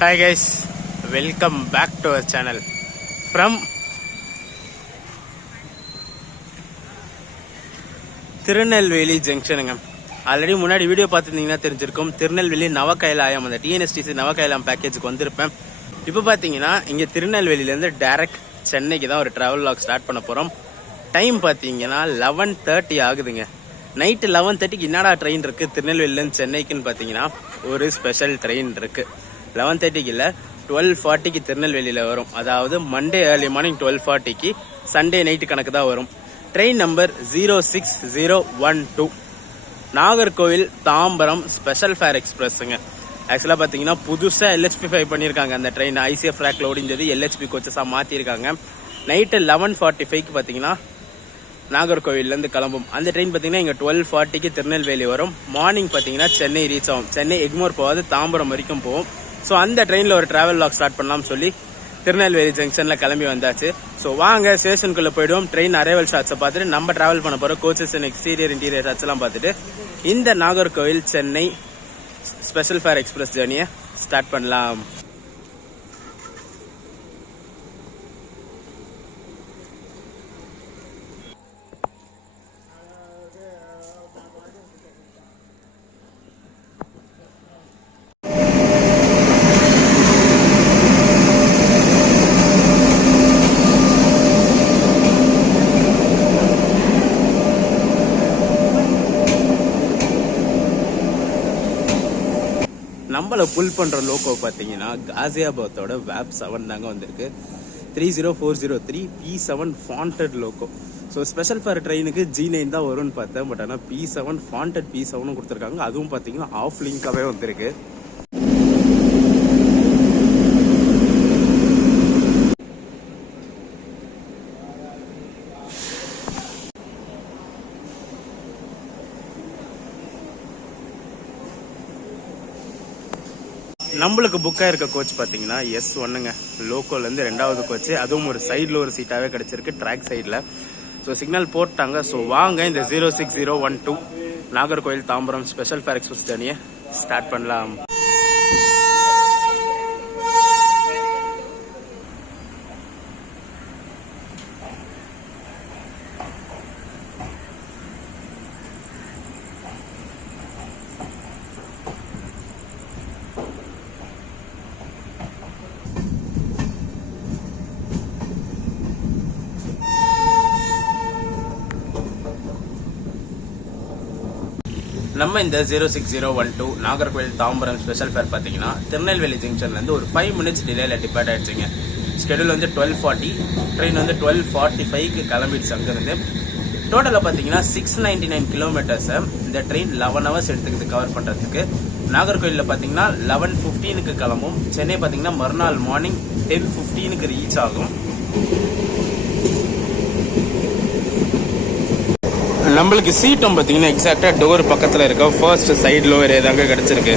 Hi guys, welcome back to our channel from Tirunelveli ஜங்ஷனுங்க. Already முன்னாடி video பார்த்துருந்தீங்கன்னா தெரிஞ்சிருக்கும். திருநெல்வேலி நவகைலாயம் அந்த டிஎன்எஸ்டிசி நவகைலாயம் பேக்கேஜுக்கு வந்திருப்பேன். இப்போ பார்த்தீங்கன்னா இங்கே திருநெல்வேலியிலேருந்து டைரக்ட் சென்னைக்கு தான் ஒரு ட்ராவல் லாக் ஸ்டார்ட் பண்ண போகிறோம். டைம் பார்த்தீங்கன்னா 11:30 ஆகுதுங்க. நைட்டு 11:30க்கு என்னடா ட்ரெயின் இருக்குது திருநெல்வேலியிலேருந்து சென்னைக்குன்னு பார்த்தீங்கன்னா ஒரு ஸ்பெஷல் ட்ரெயின் இருக்குது. 11:30க்கு இல்லை, 12:40க்கு திருநெல்வேலியில் வரும். அதாவது மண்டே ஏர்லி மார்னிங் 12:40க்கு, சண்டே நைட்டு கணக்கு தான் வரும். Train number 06012, Nagercoil Tambaram special fare எக்ஸ்பிரஸ்ங்க. ஆக்சுவலாக பார்த்தீங்கன்னா புதுசாக LHP5 பண்ணியிருக்காங்க. அந்த ட்ரெயின் ICF ரேக்கில் ஓடிஞ்சது LHP கோச்சஸாக மாற்றிருக்காங்க. நைட்டு 11:45க்கு பார்த்தீங்கன்னா நாகர்கோவிலேருந்து கிளம்பும். அந்த ட்ரெயின் பார்த்தீங்கன்னா இங்கே 12:40க்கு திருநெல்வேலி வரும். மார்னிங் பார்த்தீங்கன்னா சென்னை ரீச் ஆகும். சென்னை எக்மோர் போகாது, தாம்பரம் வரைக்கும் போகும். ஸோ அந்த ட்ரெயினில் ஒரு ட்ராவல் லாக் ஸ்டார்ட் பண்ணலாம்னு சொல்லி திருநெல்வேலி ஜங்ஷனில் கிளம்பி வந்தாச்சு. ஸோ வாங்க ஸ்டேஷனுக்குள்ளே போயிடுவோம். ட்ரெயின் அரைவல் ஷாட்ஸை பார்த்துட்டு நம்ம ட்ராவல் பண்ண போகிற coaches and exterior interior shots எல்லாம் பார்த்துட்டு இந்த Nagercoil Chennai special fare express ஜேர்னியை ஸ்டார்ட் பண்ணலாம். நம்மளை புல் பண்ணுற லோக்கோ பார்த்தீங்கன்னா காசியாபாத்தோட வேப் 7 தாங்க வந்திருக்கு. 30403 P7 ஃபாண்டட் லோக்கோ. ஸோ ஸ்பெஷல் ஃபேர் ட்ரெயினுக்கு G9 தான் வரும்னு பார்த்தேன். பட் ஆனால் P7 ஃபாண்டட் P7 கொடுத்துருக்காங்க. அதுவும் பார்த்தீங்கன்னா ஆஃப் லிங்காகவே வந்திருக்கு. நம்மளுக்கு புக்காக இருக்க கோச் பார்த்தீங்கன்னா S1ங்க. லோக்கோலேருந்து 2வது கோச்சு, அதுவும் ஒரு சைடில் ஒரு சீட்டாகவே கிடச்சிருக்கு, ட்ராக் சைடில். ஸோ சிக்னல் போட்டாங்க. ஸோ வாங்க இந்த 06012 Nagercoil Tambaram special fare express ஜர்னியை ஸ்டார்ட் பண்ணலாம். நம்ம இந்த 06012 நாகர்கோவில் தாம்பரம் ஸ்பெஷல் ஃபேர் பார்த்தீங்கன்னா திருநெல்வேலி ஜங்ஷன்லேருந்து ஒரு 5 மினிட்ஸ் டிலேல டிபார்ட் ஆயிடுச்சுங்க. ஸ்கெடியூல் வந்து 12:40, ட்ரெயின் வந்து 12:45க்கு கிளம்பிடுச்சு அங்கேருந்து. டோட்டலாக பார்த்தீங்கன்னா 699 கிலோமீட்டர்ஸை இந்த ட்ரெயின் 11 ஹவர்ஸ் எடுத்துக்கிது கவர் பண்ணுறதுக்கு. நாகர்கோவிலில் பார்த்தீங்கன்னா 11:15க்கு கிளம்பும். சென்னை பார்த்தீங்கன்னா மறுநாள் மார்னிங் 10:15க்கு ரீச் ஆகும். நம்மளுக்கு சீட்டும் பார்த்தீங்கன்னா எக்ஸாக்டாக டோர் பக்கத்தில் இருக்க ஃபர்ஸ்ட் சைடில் ஒரு ஏதாங்க கிடச்சிருக்கு.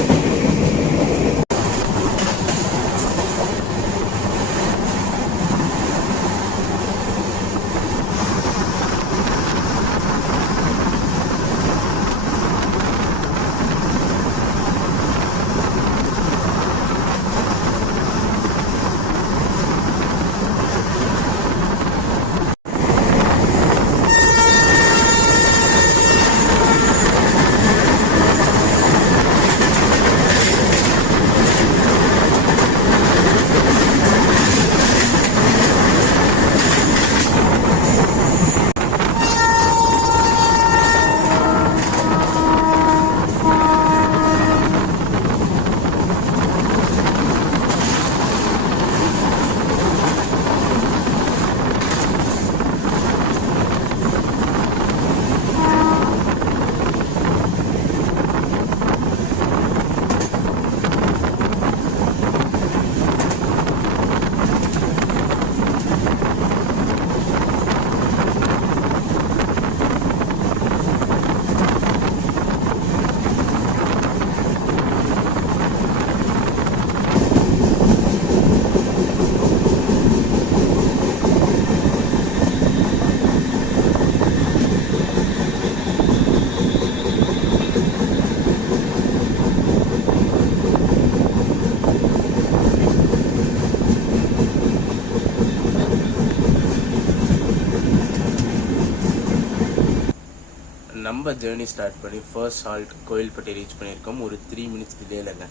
நம்ம ஜேர்னி ஸ்டார்ட் பண்ணி ஃபர்ஸ்ட் ஹால்ட் கோயில்பட்டி ரீச் பண்ணியிருக்கோம். ஒரு 3 மினிட்ஸ் டிலேலங்க.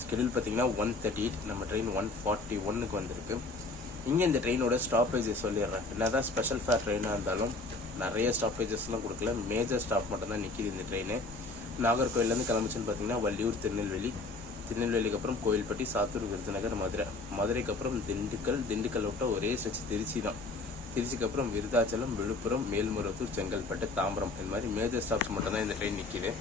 ஸ்கெடியூல் பார்த்தீங்கன்னா 1:38, நம்ம ட்ரெயின் 1:41க்கு வந்திருக்கு. இங்கே இந்த ட்ரெயினோட ஸ்டாப்பேஜஸ் சொல்லிடுறேன். என்னதான் ஸ்பெஷல் ஃபேர் ட்ரெயினாக இருந்தாலும் நிறைய ஸ்டாப்பேஜஸ்லாம் கொடுக்கல. மேஜர் ஸ்டாப் மட்டும் தான் நிற்கிது இந்த ட்ரெயின். நாகர்கோயிலேருந்து கிளம்பிச்சுன்னு பார்த்தீங்கன்னா வள்ளியூர், திருநெல்வேலி, திருநெல்வேலிக்கு அப்புறம் கோயில்பட்டி, சாத்தூர், விருதுநகர், மதுரை, மதுரைக்கு அப்புறம் திண்டுக்கல், திண்டுக்கல் விட்ட ஒரே ஸ்ட்ரெச் திருச்சி தான். திருச்சிக்கு அப்புறம் விருதாச்சலம், விழுப்புரம், மேல்மருவத்தூர், செங்கல்பட்டு, தாம்பரம், இந்த மாதிரி மேஜர் ஸ்டாப்ஸ் மட்டும் தான் இந்த ட்ரெயின் நிற்கிது.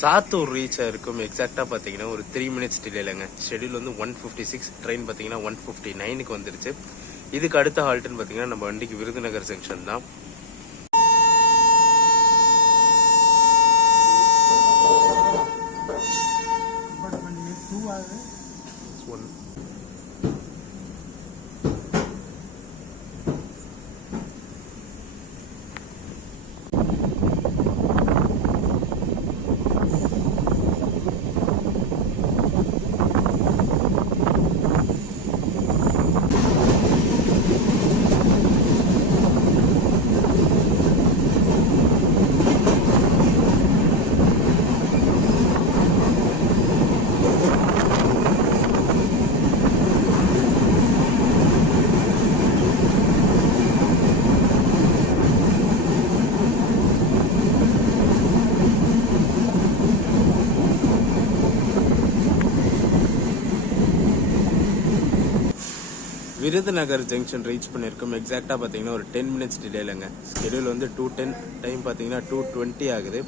சாத்தூர் ரீச் ஆயிருக்கும். எக்ஸாக்டாக பார்த்தீங்கன்னா ஒரு 3 மினிட்ஸ் டிலேலங்க. ஷெடியூல் வந்து 1:56, ட்ரெயின் பார்த்தீங்கன்னா 1:59க்கு வந்துருச்சு. இதுக்கு அடுத்த ஹால்ட்டுன்னு பார்த்தீங்கன்னா நம்ம வண்டிக்கு விருதுநகர் ஜங்ஷன் தான். விருதுநகர் ஜங்ஷன் ரீச் பண்ணியிருக்கோம். எக்ஸாக்டாக பார்த்தீங்கன்னா ஒரு 10 மினிட்ஸ் டிலேலங்க. ஸ்கெடியூல் வந்து 2:10, டைம் பார்த்தீங்கன்னா 2:20 ஆகுது.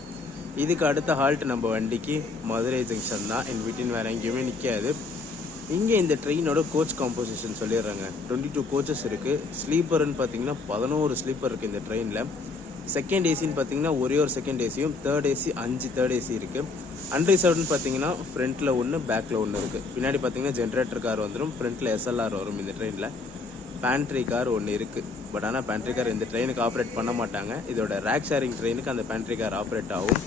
இதுக்கு அடுத்த ஹால்ட் நம்ம வண்டிக்கு மதுரை ஜங்ஷன் தான். இன் பிட்வீன் வேறு எங்கேயுமே நிற்காது. இங்கே இந்த ட்ரெயினோட கோச் காம்போசிஷன் சொல்லிடுறாங்க. 22 கோச்சஸ் இருக்குது. ஸ்லீப்பர்னு பார்த்தீங்கன்னா 11 ஸ்லீப்பர் இருக்குது இந்த ட்ரெயினில். செகண்ட் ஏசின்னு பார்த்தீங்கன்னா ஒரே ஒரு செகண்ட் ஏசியும், தேர்ட் ஏசி 5 தேர்ட் ஏசி இருக்குது. அன்ரிசர்வ்டுன்னு பார்த்தீங்கன்னா ஃப்ரண்ட்டில் ஒன்று, பேக்கில் ஒன்று இருக்குது. பின்னாடி பார்த்தீங்கன்னா ஜென்ரேட்டர் கார் வந்துடும், ஃப்ரண்ட்டில் SLR வரும். இந்த ட்ரெயினில் பேண்ட்ரி கார் ஒன்று இருக்குது. பட் ஆனால் பேண்ட்ரி கார் இந்த ட்ரெயினுக்கு ஆப்ரேட் பண்ண மாட்டாங்க. இதோட ரேக் ஷேரிங் ட்ரெயினுக்கு அந்த பேண்ட்ரி கார் ஆப்ரேட் ஆகும்.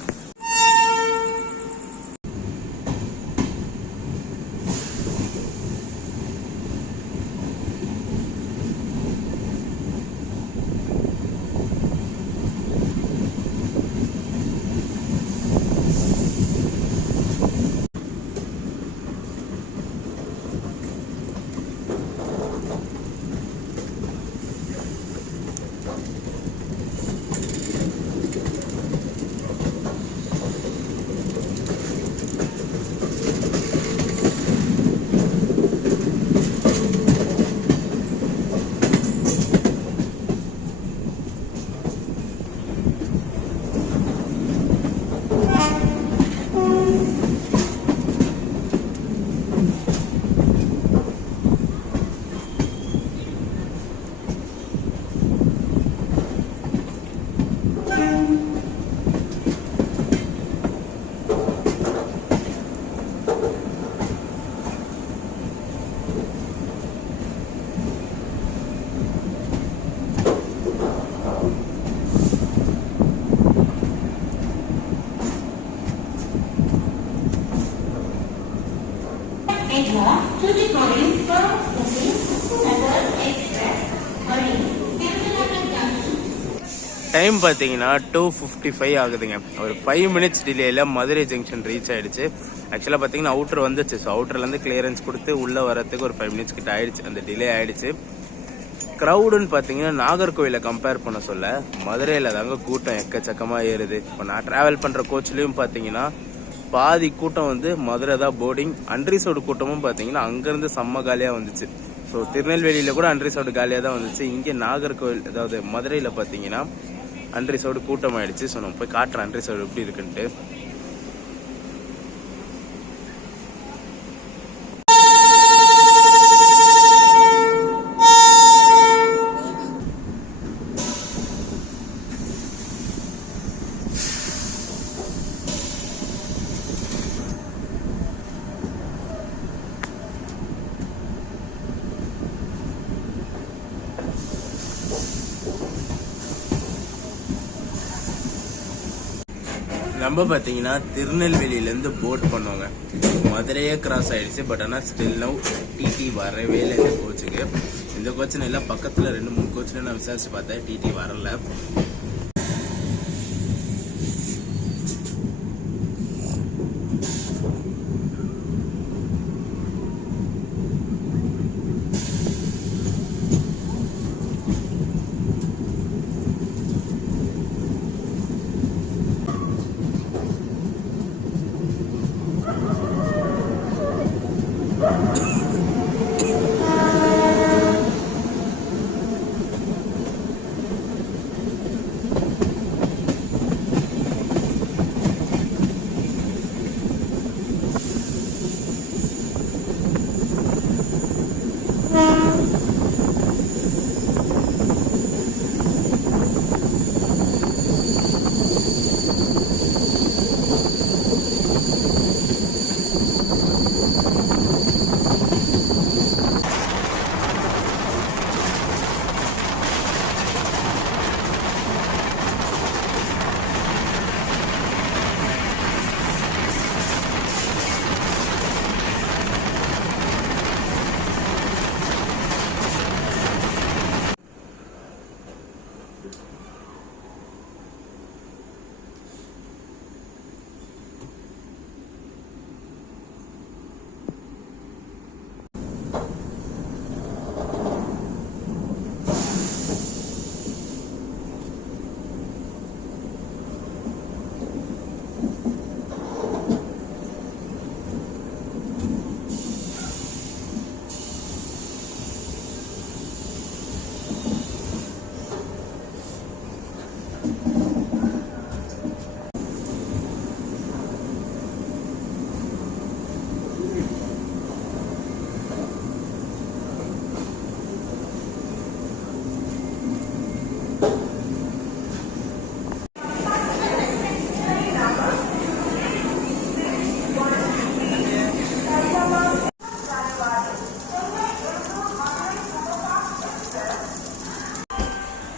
டைம் பார்த்தீங்கன்னா 2:55 ஆகுதுங்க. ஒரு 5 மினிட்ஸ் டிலேயில் மதுரை ஜங்ஷன் ரீச் ஆயிடுச்சு. ஆக்சுவலாக பார்த்தீங்கன்னா அவுட்டர் வந்துச்சு. ஸோ அவுட்டர்லேருந்து கிளியரன்ஸ் கொடுத்து உள்ளே வரத்துக்கு ஒரு 5 மினிட்ஸ் கிட்ட ஆயிடுச்சு. அந்த டிலே ஆயிடுச்சு. க்ரௌடுன்னு பார்த்தீங்கன்னா நாகர்கோவிலை கம்பேர் பண்ண சொல்ல மதுரையில் தாங்க கூட்டம் எக்கச்சக்கமாக ஏறுது. இப்போ நான் ட்ராவல் பண்ணுற கோச்லேயும் பார்த்தீங்கன்னா பாதி கூட்டம் வந்து மதுரை தான் போர்டிங். அன்ரிசோடு கூட்டமும் பார்த்தீங்கன்னா அங்கேருந்து செம்ம காலியாக வந்துச்சு. ஸோ திருநெல்வேலியில் கூட அன்ரிசோடு காலியாக தான் வந்துச்சு. இங்கே நாகர்கோவில் அதாவது மதுரையில் பார்த்தீங்கன்னா அன்ரிசோடு கூட்டம் ஆயிடுச்சு. ஸோ நம்ம போய் காட்டுறேன் அன்ரிசோடு எப்படி இருக்குன்ட்டு. நம்ம பார்த்தீங்கன்னா திருநெல்வேலியிலேருந்து போட் பண்ணுவாங்க. மதுரையே கிராஸ் ஆயிடுச்சு. பட் ஆனால் ஸ்டில் நவ் டிடி வரவே இல்லை இந்த கோச்சுக்கு. இந்த கோச்சில் எல்லாம் பக்கத்தில் 2-3 கோச்சில் நான் விசாரிச்சு பார்த்தேன், டிடி வரல.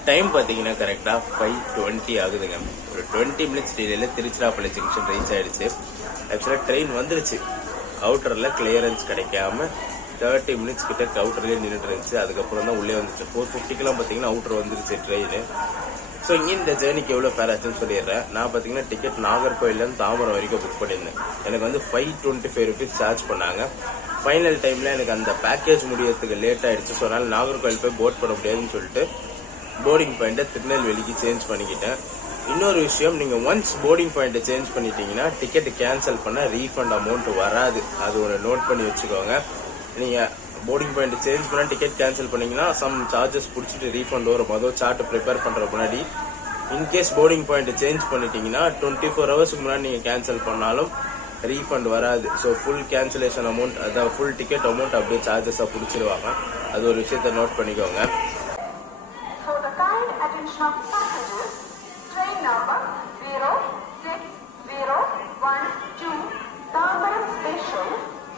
டைம் பார்த்தீங்கன்னா கரெக்டாக 5:20 ஆகுதுங்க. ஒரு 20 மினிட்ஸ் டிலேயில் திருச்சிராப்பள்ளி ஜங்ஷன் ரீச் ஆயிடுச்சு. ஆக்சுவலாக ட்ரெயின் வந்துருச்சு. அவுட்டரில் கிளியரன்ஸ் கிடைக்காம 30 மினிட்ஸ் கிட்ட அவுட்டர்லேயே நின்றுட்டு இருந்துச்சு. அதுக்கப்புறம் தான் உள்ளே வந்துச்சு. 4:50க்கெல்லாம் பார்த்தீங்கன்னா அவுட்டர் வந்துருச்சு ட்ரெயின். ஸோ இங்கே இந்த ஜேர்னிக்கு எவ்வளோ ஃபேர் ஆச்சுன்னு சொல்லிடுறேன். நான் பார்த்தீங்கன்னா டிக்கெட் நாகர்கோவிலேருந்து தாம்பரம் வரைக்கும் புக் பண்ணியிருந்தேன். எனக்கு வந்து 525 ருபீஸ் சார்ஜ் பண்ணாங்க. ஃபைனல் டைமில் எனக்கு அந்த பேக்கேஜ் முடியறதுக்கு லேட் ஆயிடுச்சு. ஸோ அதனால் நாகர்கோவில் போய் போட் பண்ண முடியாதுன்னு சொல்லிட்டு போர்டிங் பாயிண்ட்டை திருநெல்வேலிக்கு சேஞ்ச் பண்ணிக்கிட்டேன். இன்னொரு விஷயம், நீங்கள் ஒன்ஸ் போர்டிங் பாயிண்ட்டை சேஞ்ச் பண்ணிட்டீங்கன்னா டிக்கெட் கேன்சல் பண்ண ரீஃபண்ட் அமௌண்ட் வராது. அது ஒரு நோட் பண்ணி வச்சுக்கோங்க. நீங்கள் போர்டிங் பாயிண்ட் சேஞ்ச் பண்ண டிக்கெட் கேன்சல் பண்ணீங்கன்னா சம் சார்ஜஸ் பிடிச்சிட்டு ரீஃபண்ட் வரும். மொதல் சார்ட் ப்ரிப்பேர் பண்ணுற முன்னாடி இன்கேஸ் போர்டிங் பாயிண்ட் சேஞ்ச் பண்ணிட்டீங்கன்னா 24 ஹவர்ஸ்க்கு முன்னாடி நீங்கள் கேன்சல் பண்ணாலும் ரீஃபண்ட் வராது. ஸோ ஃபுல் கேன்சலேஷன் அமௌண்ட், அதாவது ஃபுல் டிக்கெட் அமௌண்ட் அப்படியே சார்ஜஸாக பிடிச்சிருவாங்க. அது ஒரு விஷயத்தை நோட் பண்ணிக்கோங்க. Train number 06012 Tambaram Station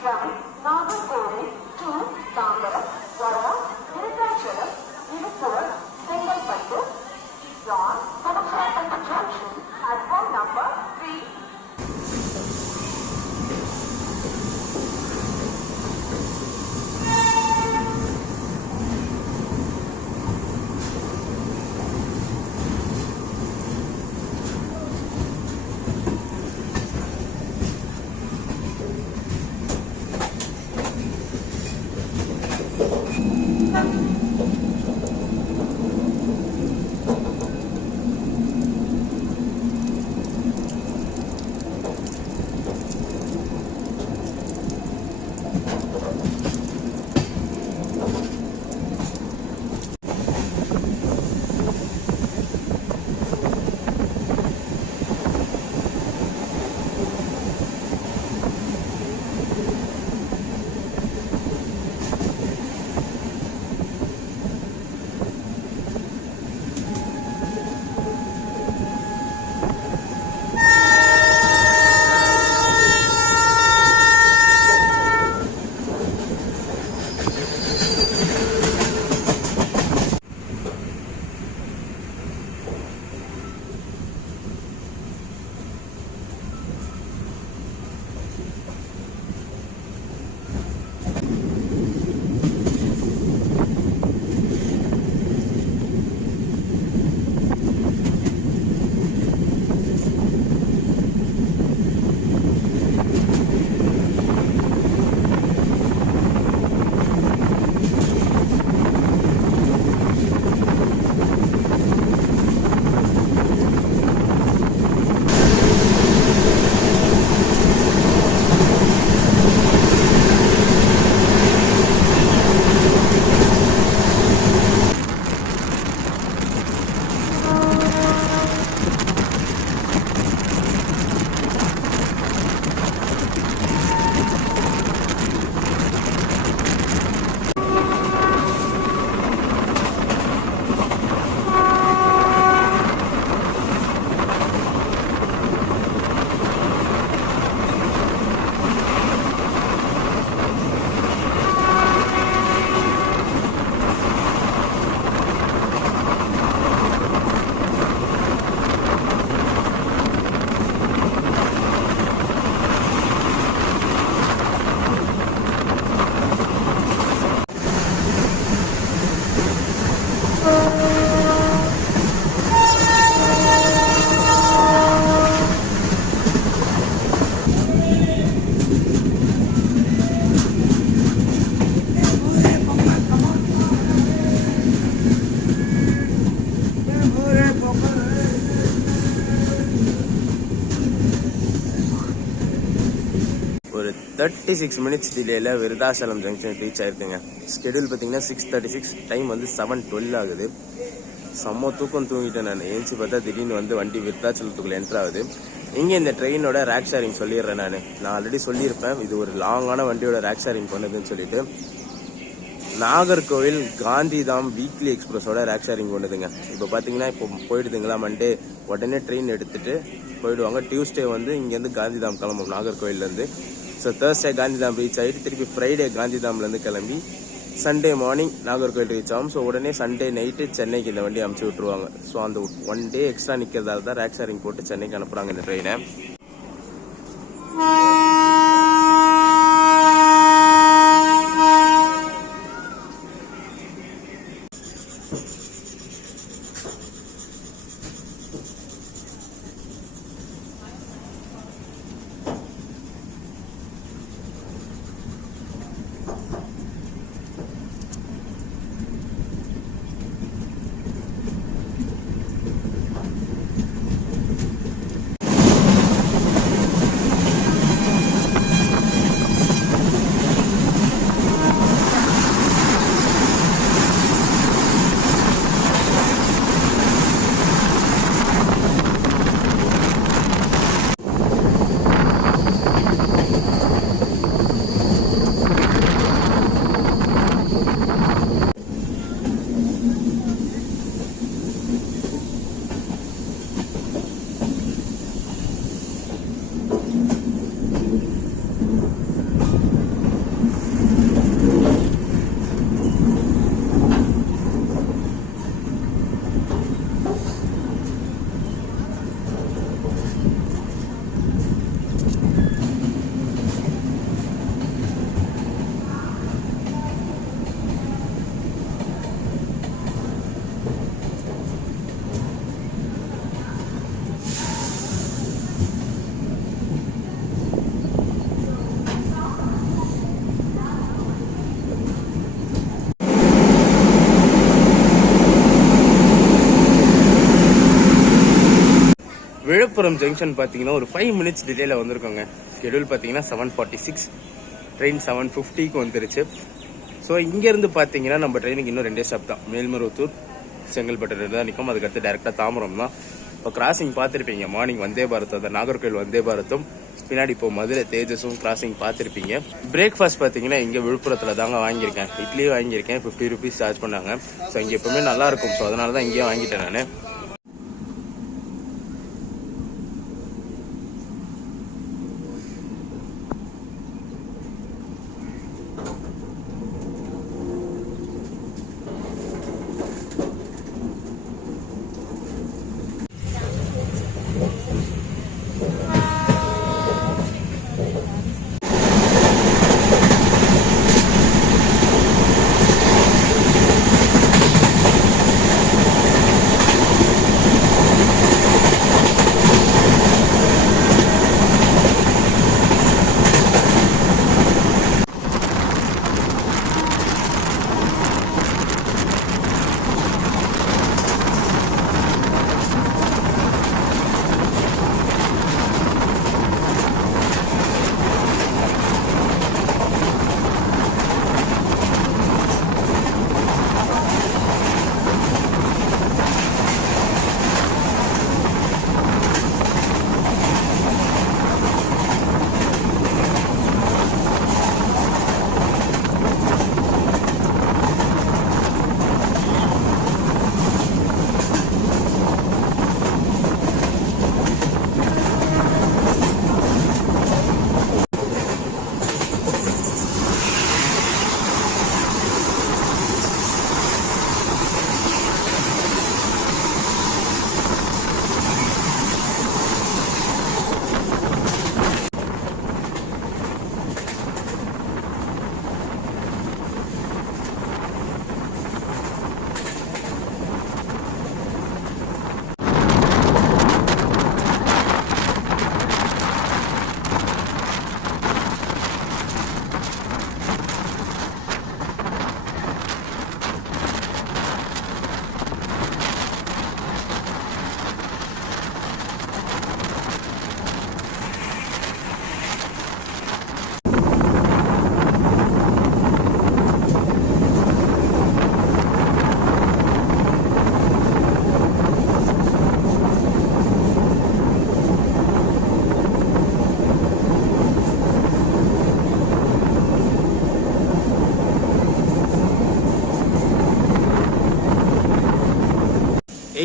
from Nagarkovil to Tambaram via Virudachalam, Irupur, Sengalpattu is on Tadachapalli Junction at phone number 3. ஒரு 36 மினிட்ஸ் டிலேயில் விருதாசலம் ஜங்ஷன் ரீச் ஆயிருக்குங்க. ஸ்கெடியூல் பார்த்தீங்கன்னா 6:36, டைம் வந்து 7:12 ஆகுது. செம்ம தூக்கம் தூங்கிட்டேன் நான். ஏஞ்சி பார்த்தா திடீர்னு வந்து வண்டி விருதாச்சலத்துக்குள்ள என்ட்ரு ஆகுது. இங்கே இந்த ட்ரெயினோட ரேக் ஷேரிங் சொல்லிடுறேன். நான் ஆல்ரெடி சொல்லியிருப்பேன் இது ஒரு லாங்கான வண்டியோட ரேக் ஷேரிங் பண்ணுதுன்னு சொல்லிட்டு. நாகர்கோவில் காந்திதாம் வீக்லி எக்ஸ்பிரஸோட ரேக் ஷேரிங் பண்ணுதுங்க. இப்போ பார்த்தீங்கன்னா இப்போ போயிடுதுங்களா மண்டே, உடனே ட்ரெயின் எடுத்துட்டு போயிடுவாங்க. டியூஸ்டே வந்து இங்கேருந்து காந்திதாம் கிளம்பும் நாகர்கோவிலேருந்து. ஸோ தேர்ஸ்டே காந்திதாம் ரீச் ஆகிட்டு திருப்பி ஃப்ரைடே காந்திதாம்லேருந்து கிளம்பி சண்டே மார்னிங் நாகர்கோவில் ரீச் ஆகும். ஸோ உடனே சண்டே நைட்டு சென்னைக்கு இந்த வண்டி அமுச்சு விட்ருவாங்க. ஸோ அந்த 1 டே எக்ஸ்ட்ரா நிற்கிறதால தான் ரேக் ஷேரிங் போட்டு சென்னைக்கு அனுப்புகிறாங்க இந்த ட்ரெயினை. விழுப்புரம் ஜங்ஷன் பார்த்தீங்கன்னா ஒரு 5 மினிட்ஸ் டிலேல வந்திருக்கோங்க. ஷெடியூல் பார்த்தீங்கன்னா 7:46, ட்ரெயின் 7:50க்கு வந்துருச்சு. ஸோ இங்கேருந்து பார்த்தீங்கன்னா நம்ம ட்ரெயினுக்கு இன்னும் 2 ஸ்டாப் தான். மேல்மருவத்தூர், செங்கல்பட்டு தான் நிற்கும். அதுக்கடுத்து டேரெக்டாக தாம்பரம் தான். இப்போ கிராசிங் பார்த்துருப்பீங்க. மார்னிங் வந்தே பாரத், அந்த நாகர்கோவில் வந்தே பாரத்தும், பின்னாடி இப்போ மதுரை தேஜஸும் கிராசிங் பார்த்துருப்பீங்க. பிரேக்ஃபாஸ்ட் பார்த்தீங்கன்னா இங்கே விழுப்புரத்தில் தாங்க வாங்கியிருக்கேன். இட்லியும் வாங்கியிருக்கேன். 50 ருபீஸ் சார்ஜ் பண்ணாங்க. ஸோ இங்கே எப்பவுமே நல்லா இருக்கும். ஸோ அதனால தான் இங்கேயே வாங்கிட்டேன் நான்.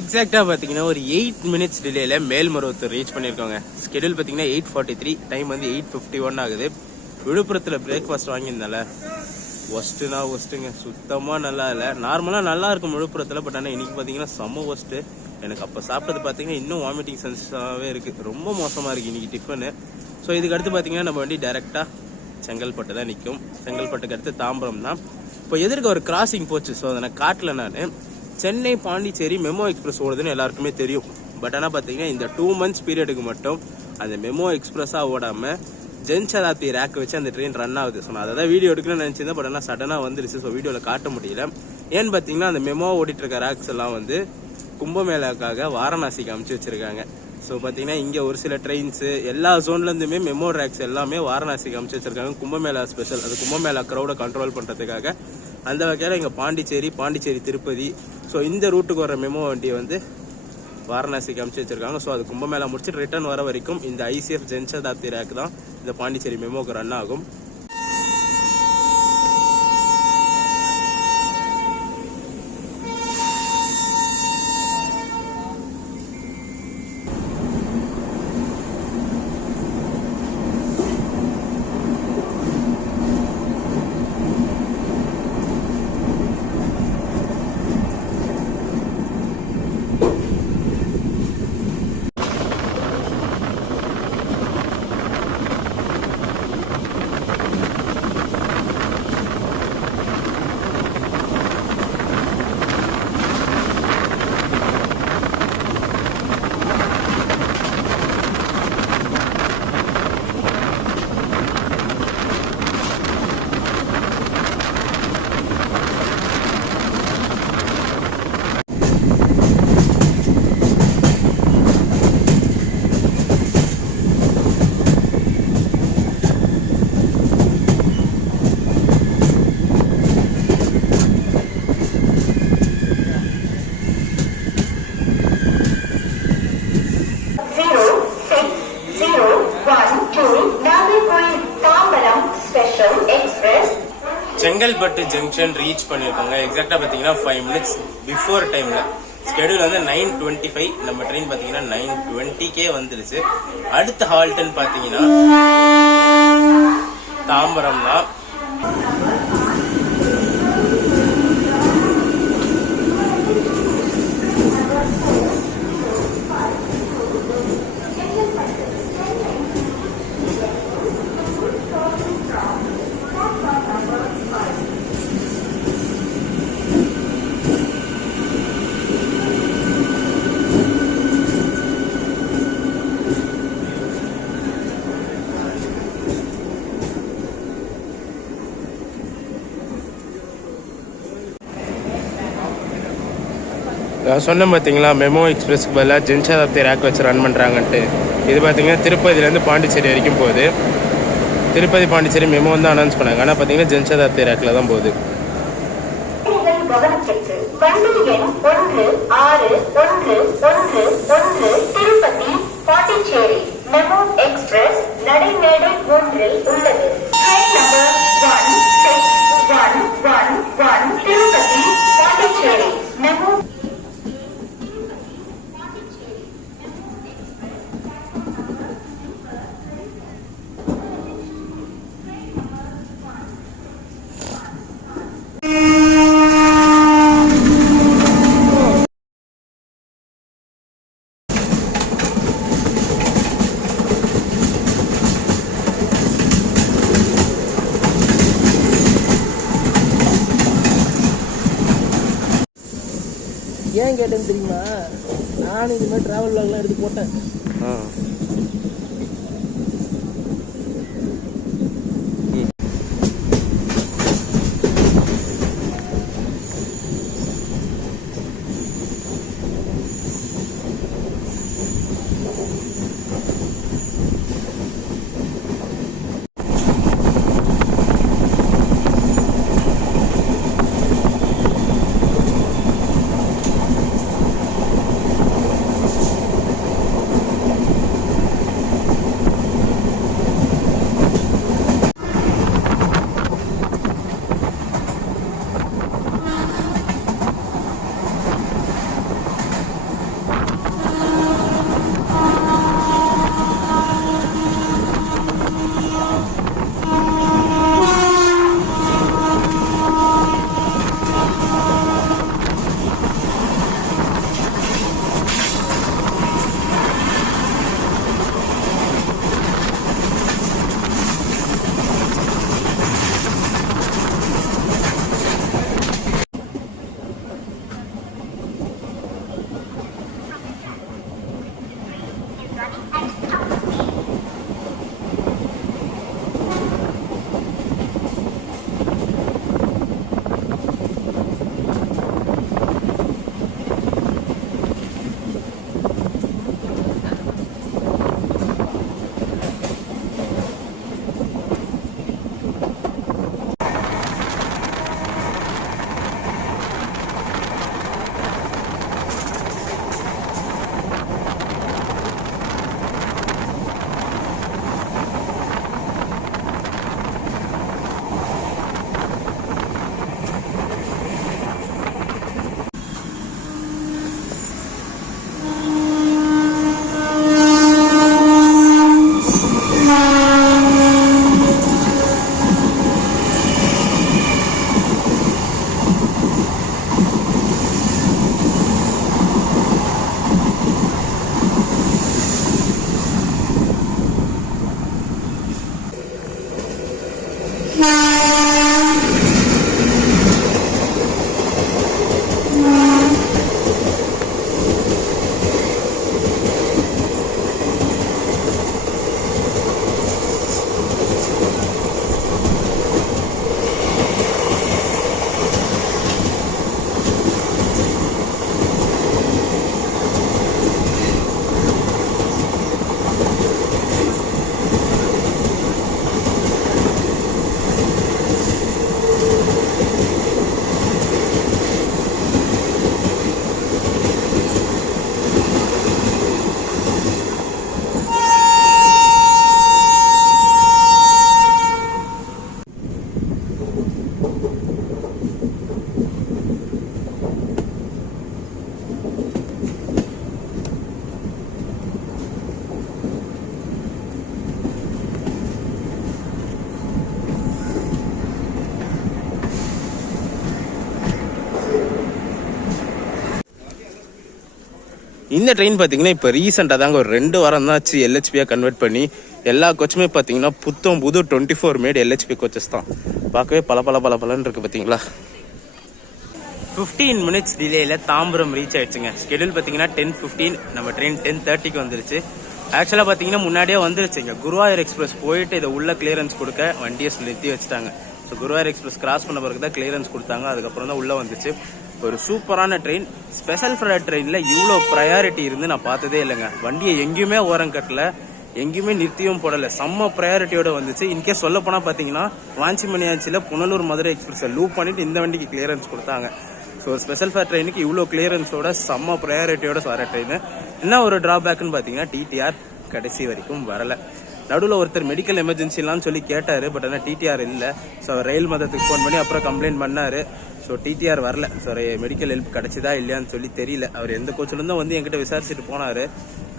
எக்ஸாக்டாக பார்த்தீங்கன்னா ஒரு 8 மினிட்ஸ் டிலேல மேல்மருவத்தூர் ரீச் பண்ணியிருக்கோங்க. ஸ்கெடியூல் பார்த்தீங்கன்னா 8:43, டைம் வந்து 8:51 ஆகுது. விழுப்புரத்தில் பிரேக்ஃபாஸ்ட் வாங்கியிருந்தால ஒஸ்ட்டுங்க, சுத்தமாக நல்லா இல்லை. நார்மலாக நல்லா இருக்கும் விழுப்புரத்தில், பட் ஆனால் இன்றைக்கி பார்த்தீங்கன்னா செம்ம ஒஸ்ட்டு. எனக்கு அப்போ சாப்பிட்டது பார்த்தீங்கன்னா இன்னும் வாமிட்டிங் சென்ஸாகவே இருக்குது, ரொம்ப மோசமாக இருக்குது இன்றைக்கி டிஃபனு. ஸோ இதுக்கு அடுத்து பார்த்தீங்கன்னா நம்ம வண்டி டேரெக்டாக செங்கல்பட்டு தான் நிற்கும். செங்கல்பட்டுக்கு அடுத்து தாம்பரம் தான். இப்போ எதிர்க்க ஒரு கிராசிங் போச்சு, ஸோ அதை நான் காட்டில் நான் சென்னை பாண்டிச்சேரி மெமோ எக்ஸ்பிரஸ் ஓடுதுன்னு எல்லாருக்குமே தெரியும். பட் ஆனால் பார்த்தீங்கன்னா இந்த 2 மந்த்ஸ் பீரியடுக்கு மட்டும் அந்த மெமோ எக்ஸ்பிரஸாக ஓடாமல் ஜன்சதாப்தி ரேக் வச்சு அந்த ட்ரெயின் ரன் ஆகுது. ஸோ நான் அதை தான் வீடியோ எடுக்கணும்னு நினச்சிருந்தேன், பட் ஆனால் சடனாக வந்துருச்சு. ஸோ வீடியோவில் காட்ட முடியல. ஏன்னு பார்த்தீங்கன்னா அந்த மெமோ ஓடிட்டு இருக்க ரேக்ஸ் எல்லாம் வந்து கும்பமேளாக்காக வாரணாசிக்கு அமுச்சு வச்சிருக்காங்க. ஸோ பார்த்தீங்கன்னா இங்கே ஒரு சில ட்ரெயின்ஸு எல்லா ஜோன்லேருந்துமே மெமோ ரேக்ஸ் எல்லாமே வாரணாசிக்கு அமுச்சு வச்சிருக்காங்க. கும்பமேளா ஸ்பெஷல், அது கும்பமேளா க்ரௌடை கண்ட்ரோல் பண்ணுறதுக்காக. அந்த வகையில் இங்கே பாண்டிச்சேரி திருப்பதி, ஸோ இந்த ரூட்டுக்கு வர மெமோ வண்டியை வந்து வாரணாசிக்கு அமுச்சு வச்சிருக்காங்க. ஸோ அது கும்பமேளா முடிச்சுட்டு ரிட்டர்ன் வர வரைக்கும் இந்த ஐசிஎஃப் ஜன்சதாப்தி ரேக் தான் இந்த பாண்டிச்சேரி மெமோக்கு ரன் ஆகும். செங்கல்பட்டு ஜங்ஷன் ரீச் பண்ணியிருக்கோங்க. எக்ஸாக்டாக பார்த்தீங்கன்னா 5 மினிட்ஸ் பிஃபோர் டைமில். ஸ்கெடியூல் வந்து 9:25, நம்ம ட்ரெயின் பார்த்தீங்கன்னா 9:20 வந்துருச்சு. அடுத்த ஹால்ட்டுன்னு பார்த்தீங்கன்னா தாம்பரம் தான். சொன்னேன் பார்த்தீங்களா மெமோ எக்ஸ்பிரஸ்க்கு பதிலாக ஜன்சதாப்தி ரேக் வச்சு ரன் பண்ணுறாங்கன்ட்டு. இது பார்த்தீங்கன்னா திருப்பதியிலேருந்து பாண்டிச்சேரி வரைக்கும் போகுது. திருப்பதி பாண்டிச்சேரி மெமோ வந்து அனௌன்ஸ் பண்ணாங்க, ஆனால் பார்த்தீங்கன்னா ஜன்சதாப்தி ரேக்கில் தான் போகுது. திருப்பதி பாண்டிச்சேரி மெமோ எக்ஸ்பிரஸ் நடைமேடை 1 உள்ளது. Train number 1611 Tirupati Pondicherry memo. ஏன் கேட்டேன்னு தெரியுமா? நானும் இது மாதிரி டிராவல் வ்ளாக்லாம் எடுத்து போட்டேன். இந்த ட்ரெயின் பார்த்தீங்கன்னா இப்போ ரீசெண்டாக தாங்க ஒரு 2 வாரம் தான் ஆச்சு எல்ஹெச்பியாக கன்வெர்ட் பண்ணி எல்லா கோச்சுமே பார்த்தீங்கன்னா புது 24 மேட் எல்ஹெச்பி கோச்சஸ் தான். பார்க்கவே பலன்னு இருக்குது பார்த்தீங்களா. 15 மினிட்ஸ் டிலேயில் தாம்பரம் ரீச் ஆயிடுச்சுங்க. ஸ்கெடியூல் பார்த்தீங்கன்னா 10:15, நம்ம ட்ரெயின் 10:30க்கு வந்துருச்சு. ஆக்சுவலாக பார்த்தீங்கன்னா முன்னாடியே வந்துருச்சுங்க. குருவாயூர் எக்ஸ்பிரஸ் போயிட்டு இதை உள்ள கிளியரன்ஸ் கொடுக்க வண்டியை நிறுத்தி வச்சுட்டாங்க. ஸோ குருவாயூர் எக்ஸ்பிரஸ் கிராஸ் பண்ண பிறகு தான் கிளியரன்ஸ் கொடுத்தாங்க. அதுக்கப்புறம் தான் உள்ளே வந்துச்சு. ஒரு சூப்பரான ட்ரெயின். ஸ்பெஷல் ஃப்ளைட் ட்ரெயினில் இவ்வளோ ப்ரையாரிட்டி இருந்து நான் பார்த்ததே இல்லைங்க. வண்டியை எங்கேயுமே ஓரம் கட்டல, எங்கேயுமே நிறுத்தியும் போடலை, செம்ம ப்ரையாரிட்டியோட வந்துச்சு. இன்கேஸ் சொல்ல போனால் பார்த்தீங்கன்னா வாஞ்சிமணியாச்சியில் புனலூர் மதுரை எக்ஸ்பிரஸை லூப் பண்ணிட்டு இந்த வண்டிக்கு கிளியரன்ஸ் கொடுத்தாங்க. ஸோ ஒரு ஸ்பெஷல் ஃப்ளைட் ட்ரெயினுக்கு இவ்வளோ கிளியரன்ஸோட செம்ம ப்ரையாரிட்டியோட வர ட்ரெயின். என்ன ஒரு டிராபேக்னு பார்த்தீங்கன்னா டிடிஆர் கடைசி வரைக்கும் வரலை. நடுவில் ஒருத்தர் மெடிக்கல் எமர்ஜென்சிலான்னு சொல்லி கேட்டார். பட் ஆனால் டிடிஆர் இல்லை. ஸோ ரயில் மதத்துக்கு ஃபோன் பண்ணி அப்புறம் கம்ப்ளைண்ட் பண்ணார். ஸோ டிடிஆர் வரல. ஸோ மெடிக்கல் ஹெல்ப் கிடைச்சதா இல்லையான்னு சொல்லி தெரியல. அவர் எந்த கோச்சிலேருந்தும் வந்து என்கிட்ட விசாரிச்சுட்டு போனார்.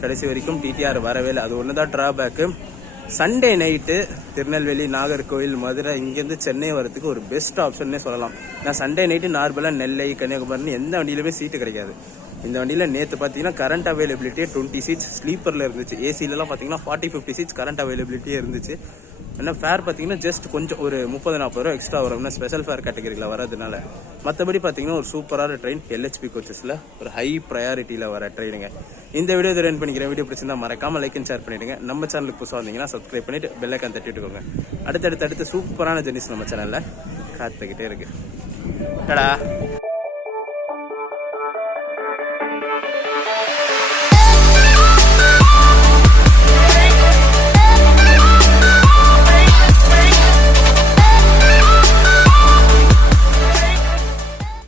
கடைசி வரைக்கும் டிடிஆர் வரவே இல்லை. அது ஒன்று தான் drawback. Sunday night Tirunelveli, Nagercoil, Madurai இங்கேருந்து சென்னை வரதுக்கு ஒரு பெஸ்ட் ஆப்ஷன்னே சொல்லலாம். நான் சண்டே நைட்டு நார்மலாக நெல்லை, கன்னியாகுமரின்னு எந்த வண்டியிலுமே சீட்டு கிடைக்காது. இந்த வண்டியில் நேற்று பார்த்தீங்கன்னா கரண்ட் அவைலபிலிட்டியே 20 சீட்ஸ் ஸ்லீப்பரில் இருந்துச்சு. ஏசிலலாம் பார்த்தீங்கன்னா 40-50 சீட்ஸ் கரண்ட் அவைலபிலிட்டியே இருந்துச்சு. ஏன்னா ஃபேர் பார்த்தீங்கன்னா ஜஸ்ட் கொஞ்சம் ஒரு 30-40 ரூபா எக்ஸ்ட்ரா வரும் ஸ்பெஷல் ஃபேர் கேட்டகரியில் வரதுனால. மற்றபடி பார்த்தீங்கன்னா ஒரு சூப்பரான ட்ரெயின் எல்ஹெச்பி கோச்சஸில் ஒரு ஹை ப்ரையாரிட்டியில் வர ட்ரெயினுங்க. இந்த வீடியோ ரன் பண்ணிக்கிறேன். வீடியோ பிடிச்சிருந்தா மறக்காம லைக் அண்ட் ஷேர் பண்ணிவிடுங்க. நம்ம சேனலுக்கு புதுசாக வந்தீங்கன்னா சப்ஸ்கிரைப் பண்ணிவிட்டு பெல் ஐக்கான் தட்டி விட்டுக்கோங்க. அடுத்தடுத்து சூப்பரான ஜெர்னிஸ் நம்ம சேனலில் காத்துக்கிட்டே இருக்கு. டடா.